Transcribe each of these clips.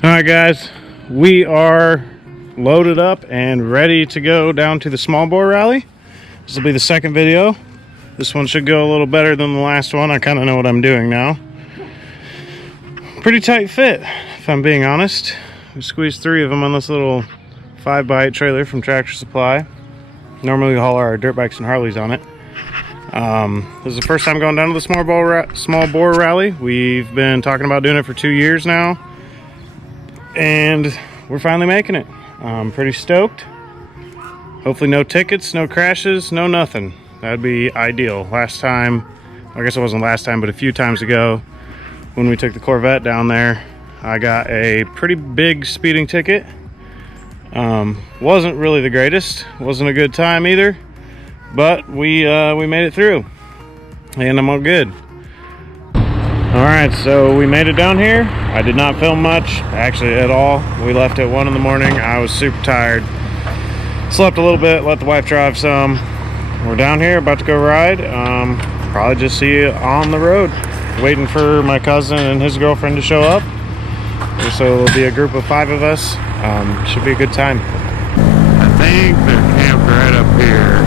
All right, guys, we are loaded up and ready to go down to the small bore rally. This will be the second video. This one should go a little better than the last one. I kind of know what I'm doing now. Pretty tight fit, if I'm being honest. We squeezed 3 of them on this little 5x8 trailer from Tractor Supply. Normally we haul our dirt bikes and Harleys on it. This is the first time going down to the small bore rally. We've been talking about doing it for 2 years now, and we're finally making it. I'm pretty stoked. Hopefully no tickets, no crashes, no nothing. That'd be ideal. Last time, I guess it wasn't last time, but a few times ago when we took the Corvette down there, I got a pretty big speeding ticket. Wasn't really the greatest, wasn't a good time either, but we made it through and I'm all good. All right, so we made it down here. I did not film much, actually, at all. We left at 1 in the morning. I was super tired. Slept a little bit, let the wife drive some. We're down here, about to go ride. Probably just see you on the road. Waiting for my cousin and his girlfriend to show up. So it'll be a group of 5 of us. Should be a good time. I think they're camped right up here.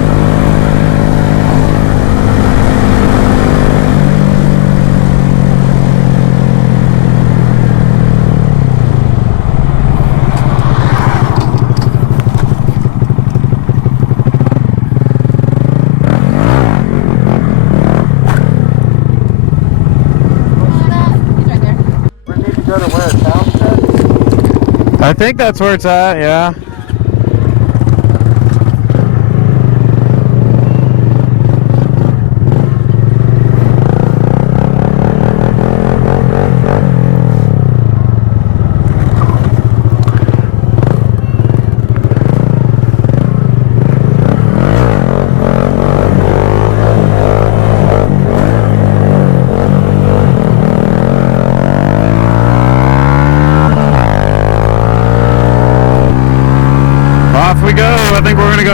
I think that's where it's at, yeah.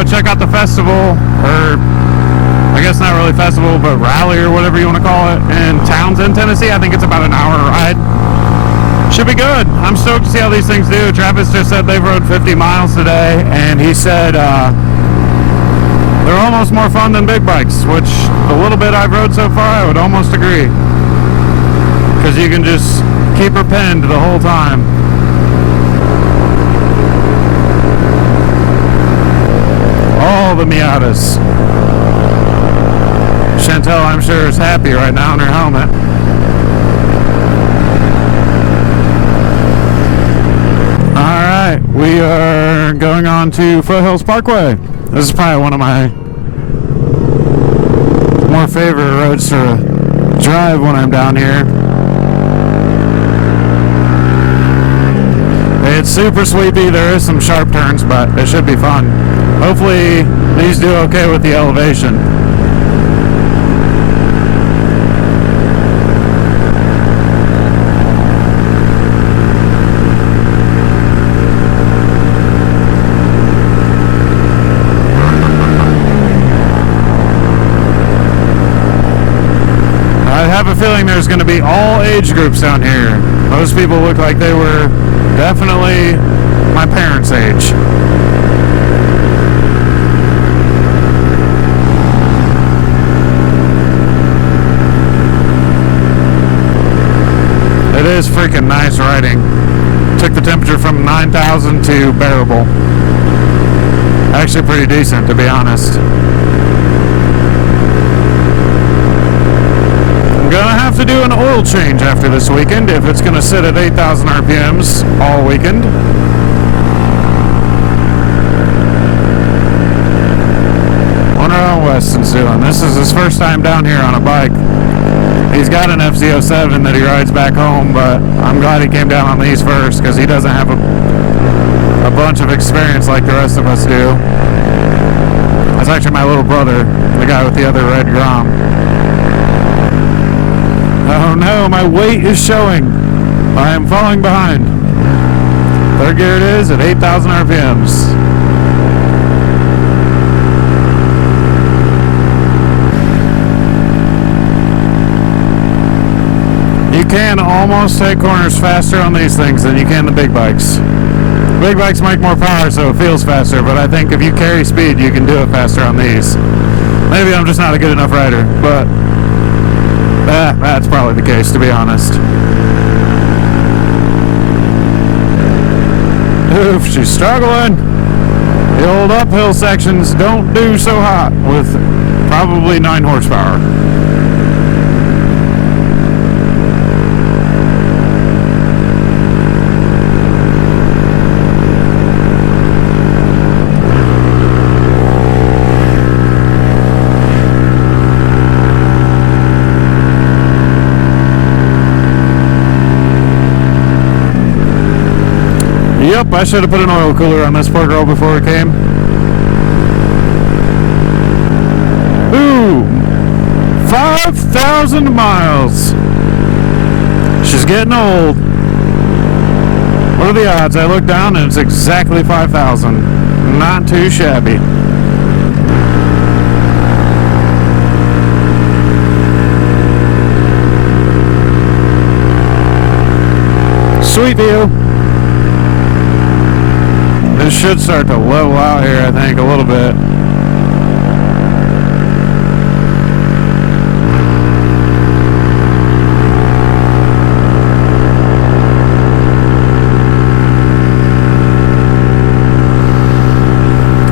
Check out the festival, or I guess not really festival, but rally or whatever you want to call it, in Townsend, Tennessee. I think it's about an hour ride. Should be good. I'm stoked to see how these things do. Travis just said they've rode 50 miles today, and he said they're almost more fun than big bikes, which the little bit I've rode so far, I would almost agree, because you can just keep her pinned the whole time. All the Miatas. Chantel, I'm sure, is happy right now in her helmet. Alright, we are going on to Foothills Parkway. This is probably one of my more favorite roads to drive when I'm down here. It's super sweepy. There is some sharp turns, but it should be fun. Hopefully these do okay with the elevation. I have a feeling there's going to be all age groups down here. Most people look like they were definitely my parents' age. It is freaking nice riding. Took the temperature from 9,000 to bearable. Actually pretty decent, to be honest. I'm gonna have to do an oil change after this weekend if it's gonna sit at 8,000 RPMs all weekend. Wonder how Weston's doing. This is his first time down here on a bike. He's got an FZ07 that he rides back home, but I'm glad he came down on these first because he doesn't have a bunch of experience like the rest of us do. That's actually my little brother, the guy with the other red Grom. Oh no, my weight is showing. I am falling behind. Third gear it is at 8,000 RPMs. can almost take corners faster on these things than you can the big bikes. Big bikes make more power, so it feels faster, but I think if you carry speed, you can do it faster on these. Maybe I'm just not a good enough rider, but that's probably the case, to be honest. Oof, she's struggling. The old uphill sections don't do so hot with probably 9 horsepower. Yep, I should have put an oil cooler on this poor girl before we came. Ooh, 5,000 miles. She's getting old. What are the odds? I look down and it's exactly 5,000. Not too shabby. Sweet view. This should start to level out here, I think, a little bit.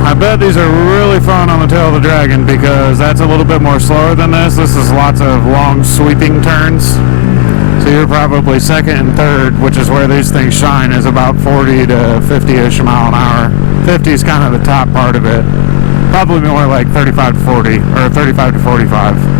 I bet these are really fun on the tail of the Dragon because that's a little bit more slower than this. This is lots of long sweeping turns. So you're probably second and third, which is where these things shine, is about 40 to 50-ish mile an hour. 50 is kind of the top part of it. Probably more like 35 to 40, or 35 to 45.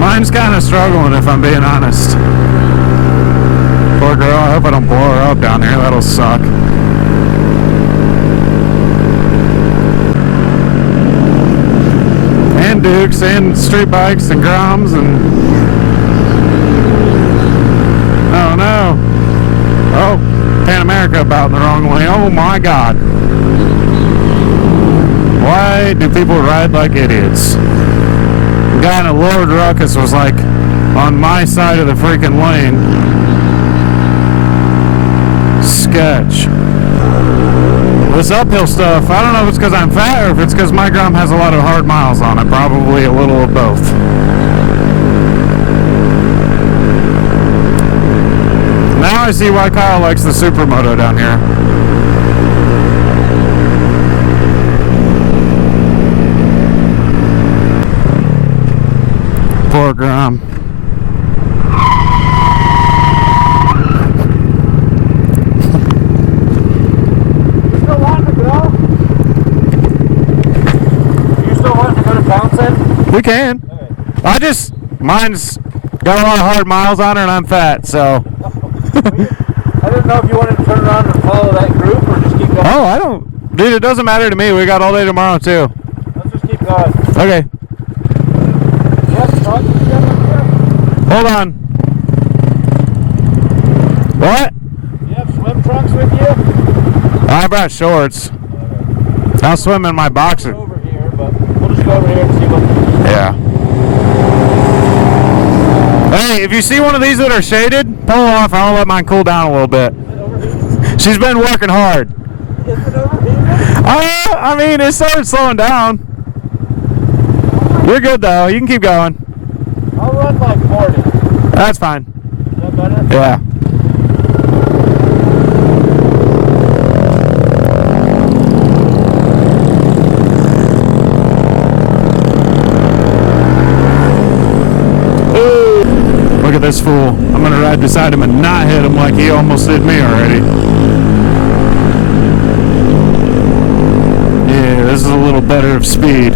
Mine's kind of struggling, if I'm being honest. Poor girl, I hope I don't blow her up down here. That'll suck. And Dukes, and street bikes, and Groms, and... Oh no. Oh, Pan America about in the wrong way. Oh my God. Why do people ride like idiots? The guy in a lowered ruckus was like on my side of the freaking lane. Sketch. This uphill stuff, I don't know if it's because I'm fat or if it's because my Grom has a lot of hard miles on it. Probably a little of both. Now I see why Kyle likes the Supermoto down here. Poor Grom. You still wanting to go? You still wanting to go to Townsend? We can. Okay. Mine's got a lot of hard miles on it and I'm fat, so. I didn't know if you wanted to turn around and follow that group or just keep going. Oh, I don't. Dude, it doesn't matter to me. We got all day tomorrow, too. Let's just keep going. Okay. Hold on. What? You have swim trunks with you? I brought shorts. I'll swim in my boxer. Over here, but we'll just go over here and see what. Yeah. Hey, if you see one of these that are shaded, pull off. I want to let mine cool down a little bit. She's been working hard. Is it over here? I mean, it started slowing down. You're good though. You can keep going. I'll run like 40. That's fine. Is that better? Yeah. Ooh. Look at this fool. I'm gonna ride beside him and not hit him like he almost did me already. Yeah, this is a little better of speed.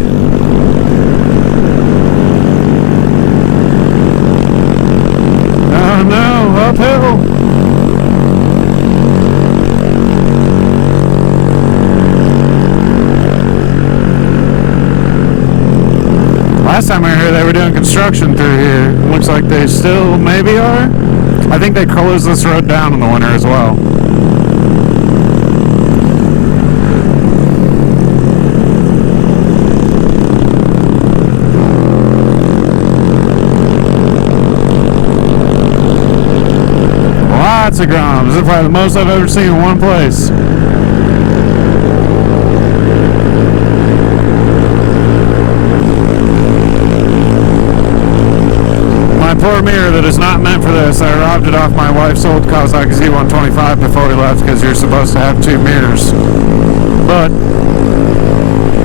Oh no, uphill! Last time I was here, they were doing construction through here. Looks like they still maybe are. I think they close this road down in the winter as well. Lots of groms. This is probably the most I've ever seen in one place. My poor mirror that is not meant for this. I robbed it off my wife's old Kawasaki Z125 before we left because you're supposed to have 2 mirrors. But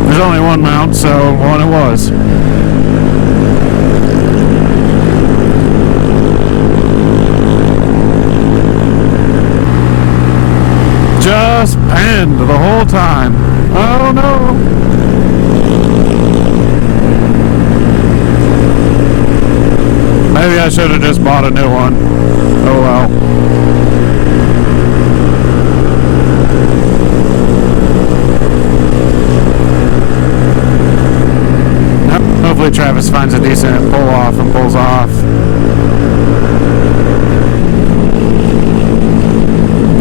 there's only one mount, so one it was. Just penned the whole time. Oh no! Maybe I should have just bought a new one. Oh well. Hopefully Travis finds a decent pull off and pulls off.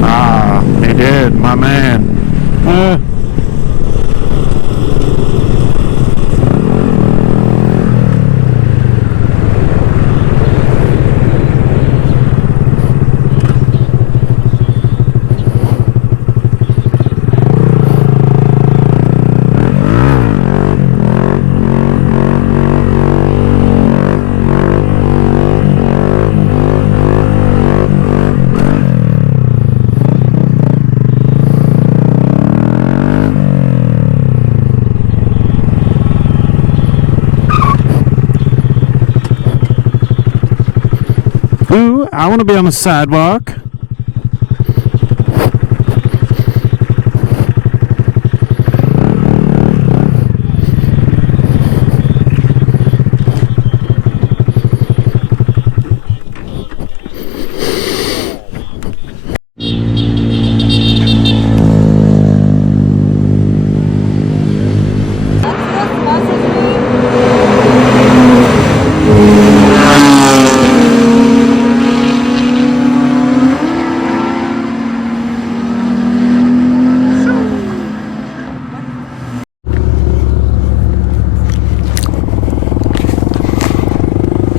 Ah, he did, my man. Ooh, I want to be on the sidewalk.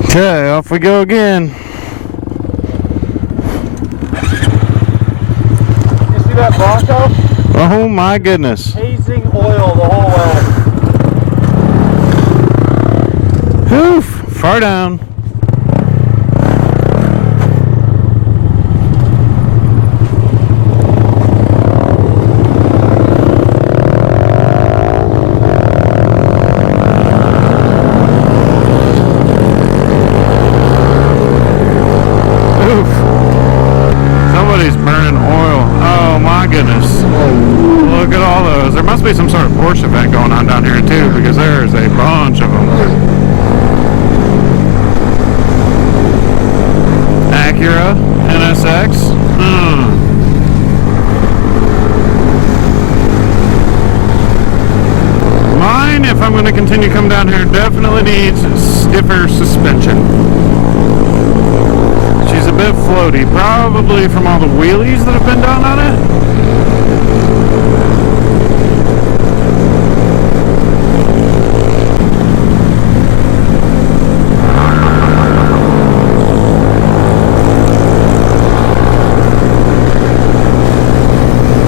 Okay, off we go again. You see that Bronco? Oh my goodness. Hazing oil the whole way. Oof, far down. Look at all those. There must be some sort of Porsche event going on down here too, because there's a bunch of them. Acura, NSX. Mine, if I'm going to continue coming down here, definitely needs stiffer suspension. She's a bit floaty, probably from all the wheelies that have been done on it.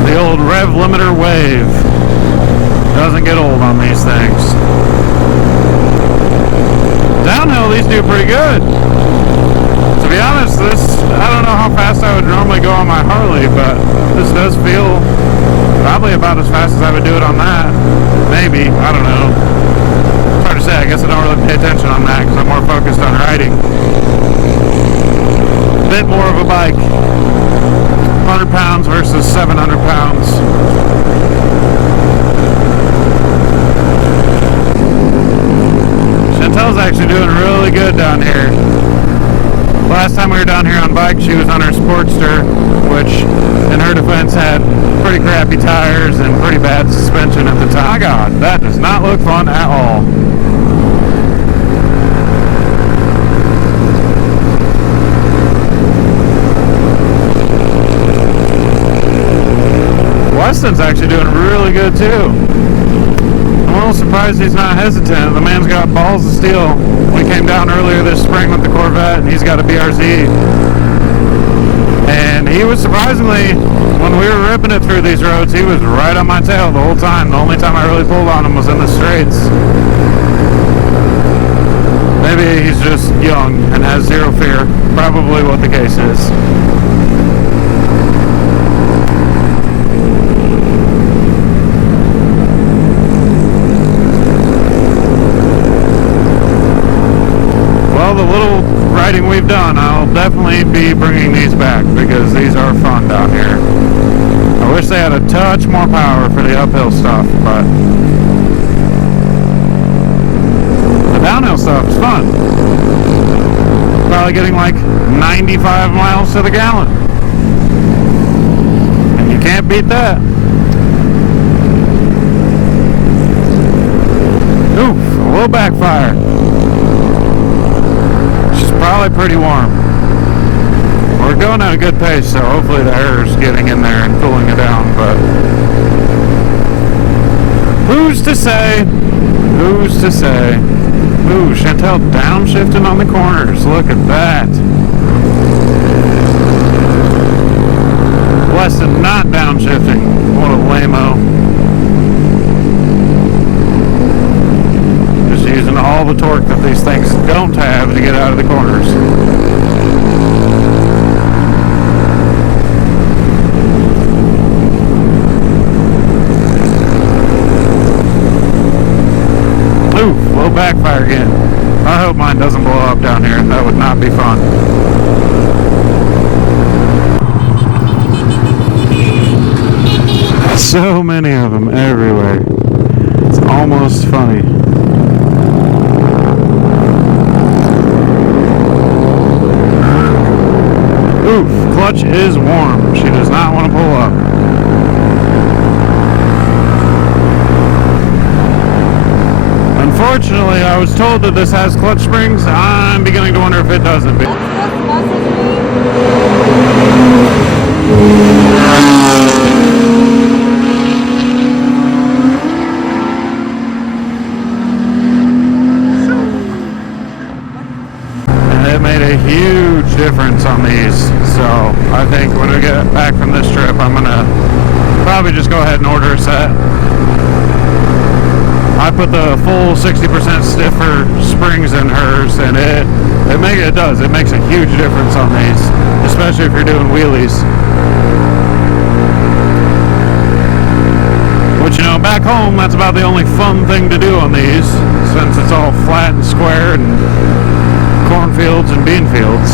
The old rev limiter wave doesn't get old on these things. Downhill, these do pretty good. To be honest, I don't know how fast I would normally go on my Harley, but this does feel probably about as fast as I would do it on that. Maybe, I don't know. It's hard to say. I guess I don't really pay attention on that because I'm more focused on riding. A bit more of a bike. 100 pounds versus 700 pounds. actually doing really good down here. Last time we were down here on bike, she was on her Sportster, which in her defense had pretty crappy tires and pretty bad suspension at the time. My God, that does not look fun at all. Weston's actually doing really good too. I'm a little surprised he's not hesitant. The man's got balls of steel. We came down earlier this spring with the Corvette, and he's got a BRZ. And he was surprisingly, when we were ripping it through these roads, he was right on my tail the whole time. The only time I really pulled on him was in the straights. Maybe he's just young and has zero fear. Probably what the case is. The little riding we've done, I'll definitely be bringing these back because these are fun down here. I wish they had a touch more power for the uphill stuff, but the downhill stuff is fun. Probably getting like 95 miles to the gallon, and you can't beat that. Oof, a little backfire. Probably pretty warm. We're going at a good pace, so hopefully the air is getting in there and cooling it down, but who's to say? Who's to say? Ooh, Chantel downshifting on the corners. Look at that. Weston not downshifting. What a lame-o. Using all the torque that these things don't have to get out of the corners. Ooh, low backfire again. I hope mine doesn't blow up down here. That would not be fun. So many of them everywhere. It's almost funny. Oof, clutch is warm. She does not want to pull up. Unfortunately, I was told that this has clutch springs. I'm beginning to wonder if it doesn't. Huge difference on these, so I think when we get back from this trip I'm gonna probably just go ahead and order a set. I put the full 60% stiffer springs in hers, and it makes a huge difference on these, especially if you're doing wheelies. Which, you know, back home that's about the only fun thing to do on these, since it's all flat and square and cornfields and bean fields.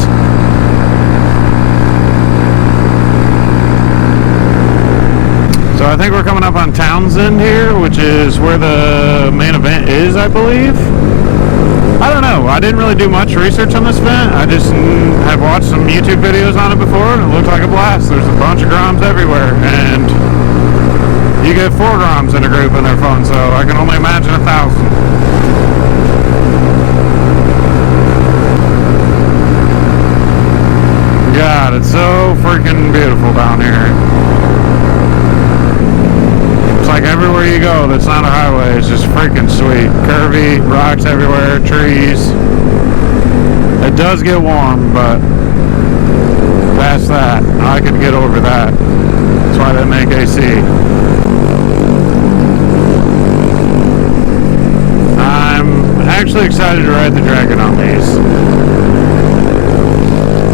So I think we're coming up on Townsend here, which is where the main event is, I believe. I don't know. I didn't really do much research on this event. I just have watched some YouTube videos on it before, and it looked like a blast. There's a bunch of Groms everywhere, and you get 4 Groms in a group and they're fun, so I can only imagine 1,000. God, it's so freaking beautiful down here. It's like everywhere you go that's not a highway is just freaking sweet. Curvy, rocks everywhere, trees. It does get warm, but past that, I could get over that. That's why they make AC. I'm actually excited to ride the Dragon on these.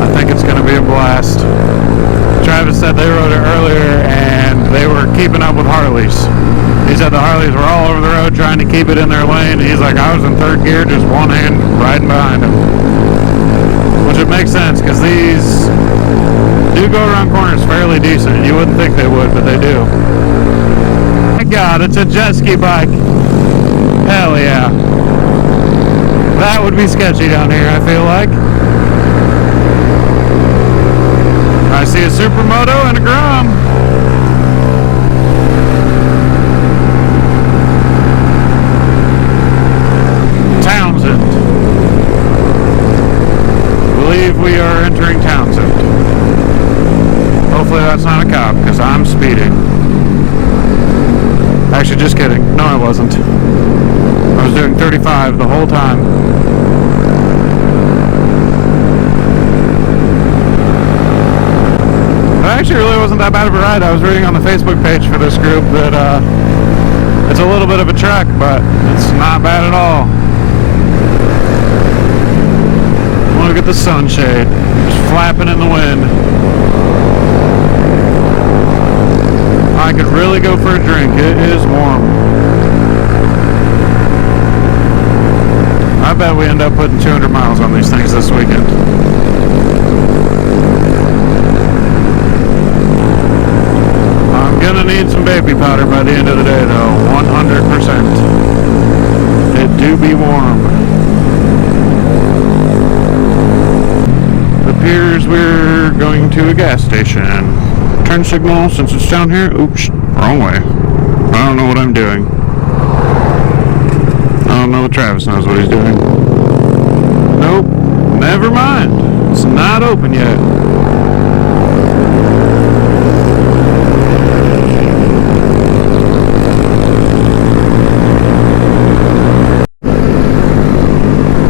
I think it's going to be a blast. Travis said they rode it earlier and they were keeping up with Harleys. He said the Harleys were all over the road trying to keep it in their lane. He's like, I was in 3rd gear, just one hand riding behind him. Which would make sense because these do go around corners fairly decent. You wouldn't think they would, but they do. My God, it's a jet ski bike. Hell yeah. That would be sketchy down here, I feel like. I see a supermoto and a Grom. Townsend. I believe we are entering Townsend. Hopefully that's not a cop, because I'm speeding. Actually, just kidding. No, I wasn't. I was doing 35 the whole time. It actually really wasn't that bad of a ride. I was reading on the Facebook page for this group that it's a little bit of a trek, but it's not bad at all. Look at the sunshade, just flapping in the wind. I could really go for a drink. It is warm. I bet we end up putting 200 miles on these things this weekend. I'm gonna need some baby powder by the end of the day though, 100%. It do be warm. It appears we're going to a gas station. Turn signal since it's down here. Oops, wrong way. I don't know what I'm doing. I don't know if Travis knows what he's doing. Nope, never mind. It's not open yet.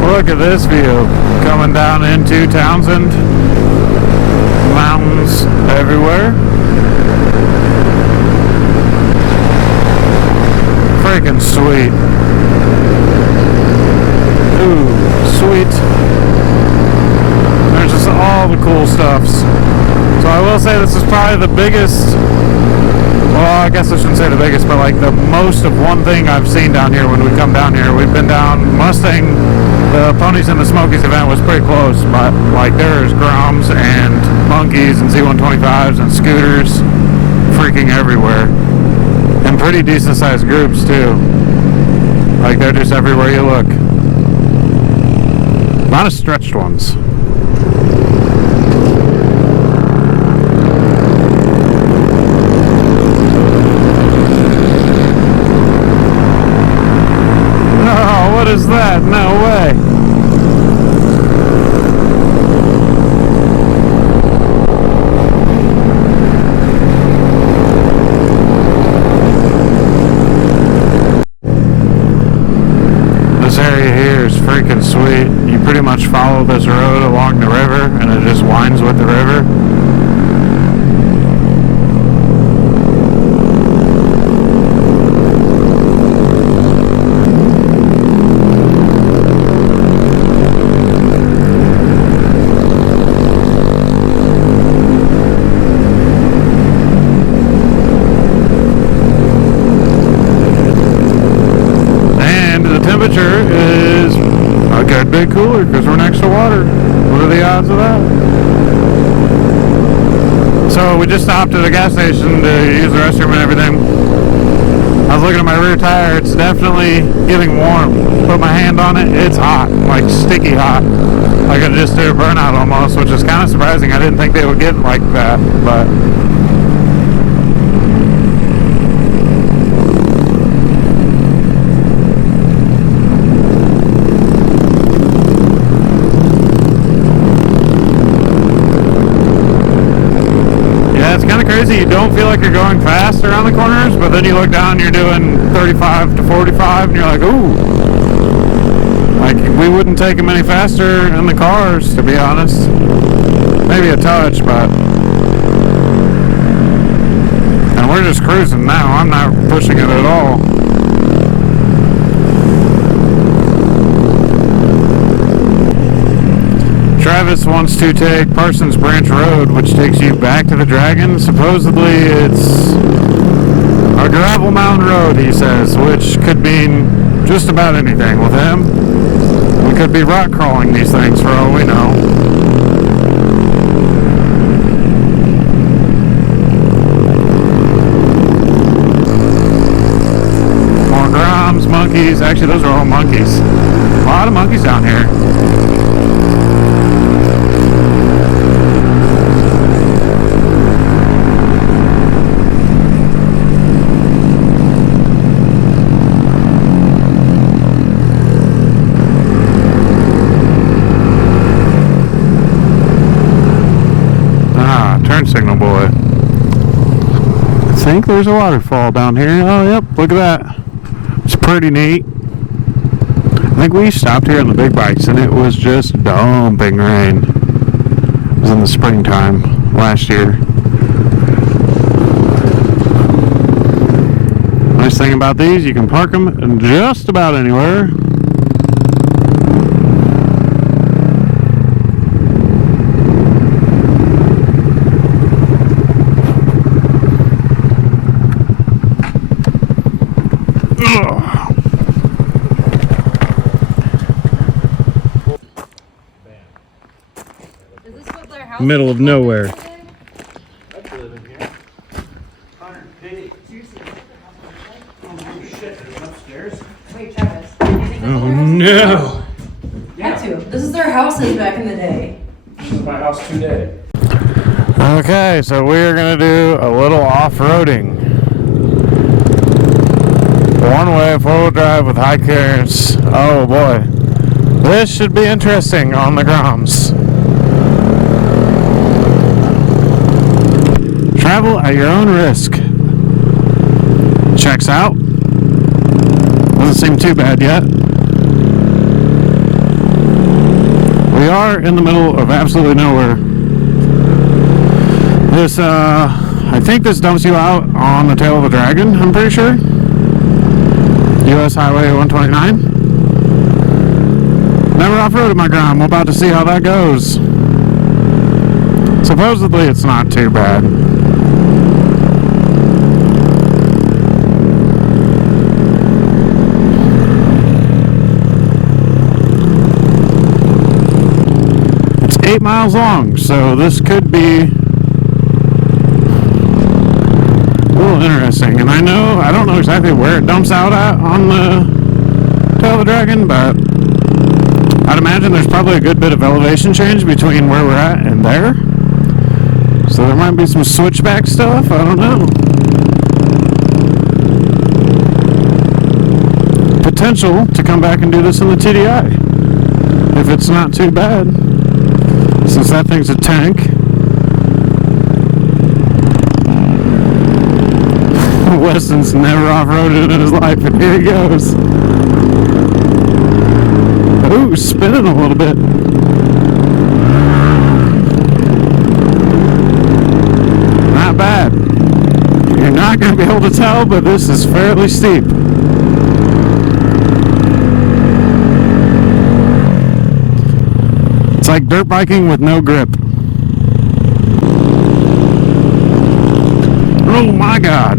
Look at this view coming down into Townsend. Mountains everywhere. Freaking sweet. Ooh, sweet. There's just all the cool stuffs. So I will say this is probably the biggest, well, I guess I shouldn't say the biggest, but like the most of one thing I've seen down here when we come down here. We've been down Mustang. The Ponies and the Smokies event was pretty close, but like there's Groms and Monkeys and Z125s and scooters freaking everywhere. And pretty decent sized groups too. Like they're just everywhere you look. A lot of stretched ones. No, what is that? No way. Freaking sweet. You pretty much follow this road along the river and it just winds with the river. And the temperature is a good bit cooler because we're next to water. What are the odds of that? So we just stopped at a gas station to use the restroom and everything. I was looking at my rear tire. It's definitely getting warm. Put my hand on it. It's hot, like sticky hot. Like I just did a burnout almost, which is kind of surprising. I didn't think they would get like that, but crazy. You don't feel like you're going fast around the corners, but then you look down and you're doing 35 to 45 and you're like, ooh. Like, we wouldn't take them any faster in the cars, to be honest. Maybe a touch, but... And we're just cruising now. I'm not pushing it at all. Travis wants to take Parsons Branch Road, which takes you back to the Dragon. Supposedly it's a gravel mountain road, he says, which could mean just about anything with him. We could be rock crawling these things for all we know. More Groms, Monkeys. Actually, those are all Monkeys. A lot of monkeys down here. Turn signal boy. I think there's a waterfall down here. Oh, yep, look at that. It's pretty neat. I think we stopped here on the big bikes and it was just dumping rain. It was in the springtime last year. Nice thing about these, you can park them in just about anywhere. Middle of nowhere. Oh no! Had to. This is their houses back in the day. This is my house today. Okay, so we're gonna do a little off-roading. One-way four-wheel drive with high clearance. Oh boy, this should be interesting on the groms. Travel at your own risk. Checks out. Doesn't seem too bad yet. We are in the middle of absolutely nowhere. This, I think this dumps you out on the tail of the dragon, I'm pretty sure. US Highway 129. Never off-roaded my grom. We're about to see how that goes. Supposedly it's not too bad. It's 8 miles long, so this could be a little interesting. And I don't know exactly where it dumps out at on the tail of the dragon, but I'd imagine there's probably a good bit of elevation change between where we're at and there. So there might be some switchback stuff, I don't know. Potential to come back and do this in the TDI, if it's not too bad, since that thing's a tank. Weston's never off-roaded in his life, and here he goes. Ooh, spinning a little bit. Not bad. You're not going to be able to tell, but this is fairly steep. It's like dirt biking with no grip. Oh my God.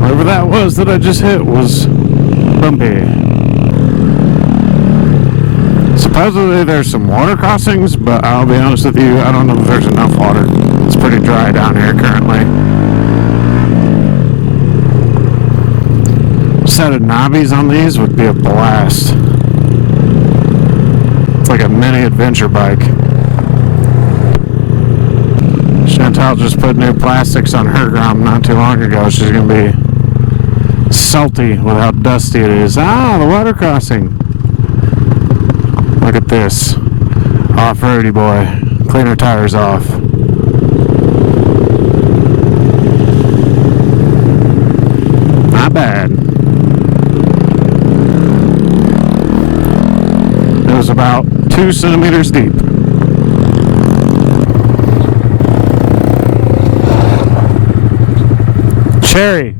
Whatever that was that I just hit was bumpy. Supposedly there's some water crossings, but I'll be honest with you, I don't know if there's enough water. It's pretty dry down here currently. A set of knobbies on these would be a blast. It's like a mini adventure bike. Chantal just put new plastics on her grom not too long ago. She's going to be salty with how dusty it is. Ah, the water crossing. Look at this. Off-roady boy. Clean her tires off. Not bad. It was about 2 centimeters deep. Cherry.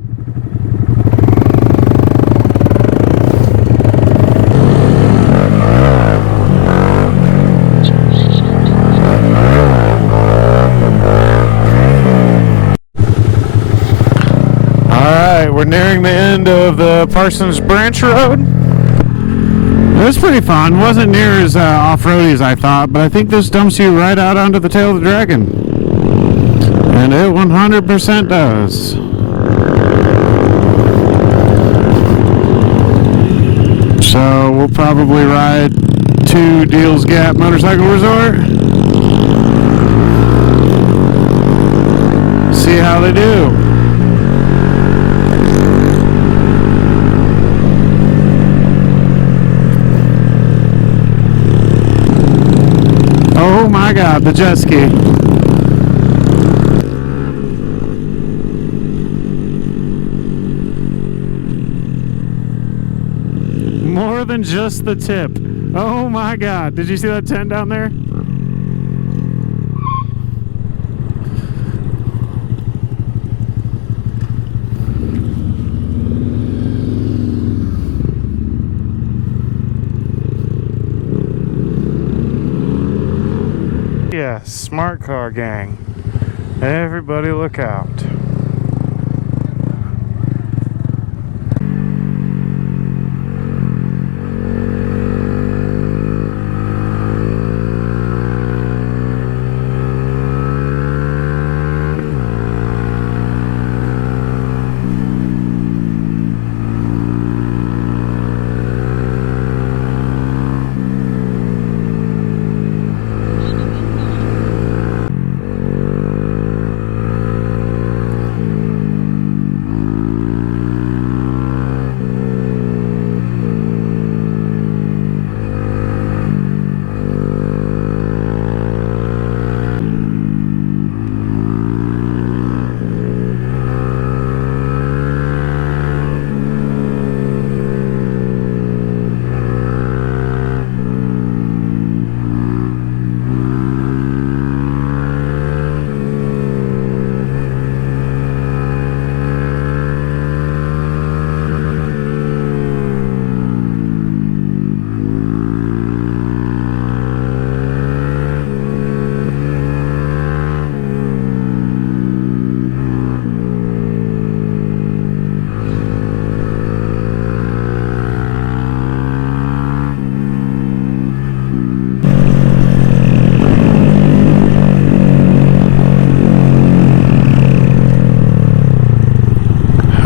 We're nearing the end of the Parsons Branch Road. It was pretty fun. Wasn't near as off-roady as I thought, but I think this dumps you right out onto the tail of the dragon. And it 100% does. So we'll probably ride to Deals Gap Motorcycle Resort. See how they do. Oh my God, the jet ski. More than just the tip. Oh my God, did you see that tent down there? Yeah, smart car gang. Everybody look out.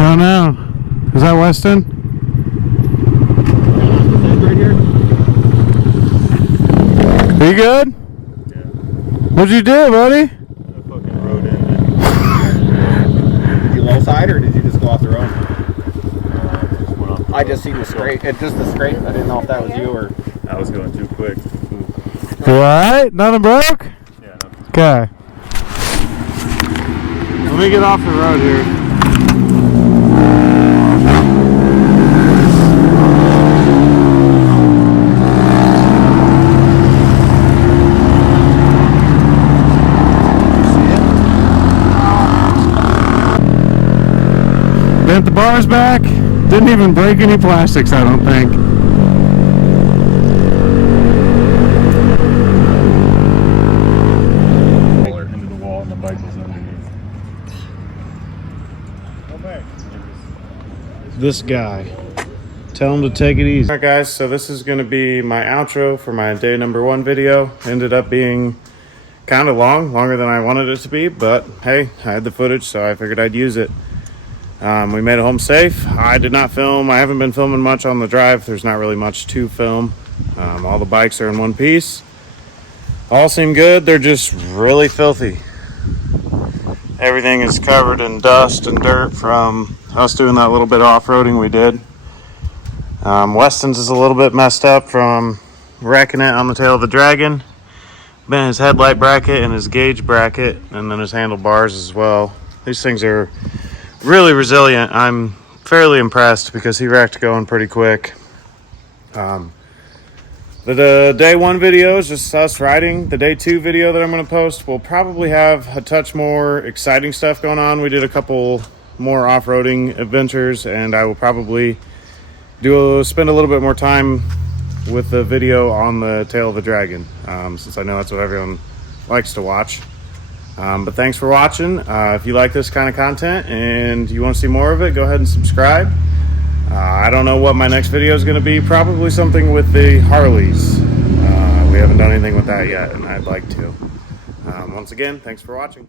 I don't know. Is that Weston? Right here? Are you good? Yeah. What'd you do, buddy? I fucking rode in. Did you low side or did you just go off the road? I just seen the scrape. It just the scrape. I didn't know if that was you or. I was going too quick. You alright? Nothing broke? Yeah, no. Okay. Let me get off the road here. Bent the bars back. Didn't even break any plastics, I don't think. Into the wall and the bike was underneath. This guy. Tell him to take it easy. Alright guys, so this is going to be my outro for my day number 1 video. Ended up being kind of longer than I wanted it to be, but hey, I had the footage, so I figured I'd use it. We made it home safe. I did not film. I haven't been filming much on the drive. There's not really much to film. All the bikes are in one piece. All seem good. They're just really filthy. Everything is covered in dust and dirt from us doing that little bit of off-roading we did. Weston's is a little bit messed up from wrecking it on the tail of the Dragon. Bent his headlight bracket and his gauge bracket, and then his handlebars as well. These things are really resilient. I'm fairly impressed because he wrecked going pretty quick. The day 1 video is just us riding. The day 2 video that I'm going to post will probably have a touch more exciting stuff going on. We did a couple more off-roading adventures, and I will probably spend a little bit more time with the video on the tail of the Dragon, since I know that's what everyone likes to watch. But thanks for watching. If you like this kind of content and you want to see more of it, go ahead and subscribe. I don't know what my next video is going to be. Probably something with the Harleys. We haven't done anything with that yet, and I'd like to. Once again, thanks for watching.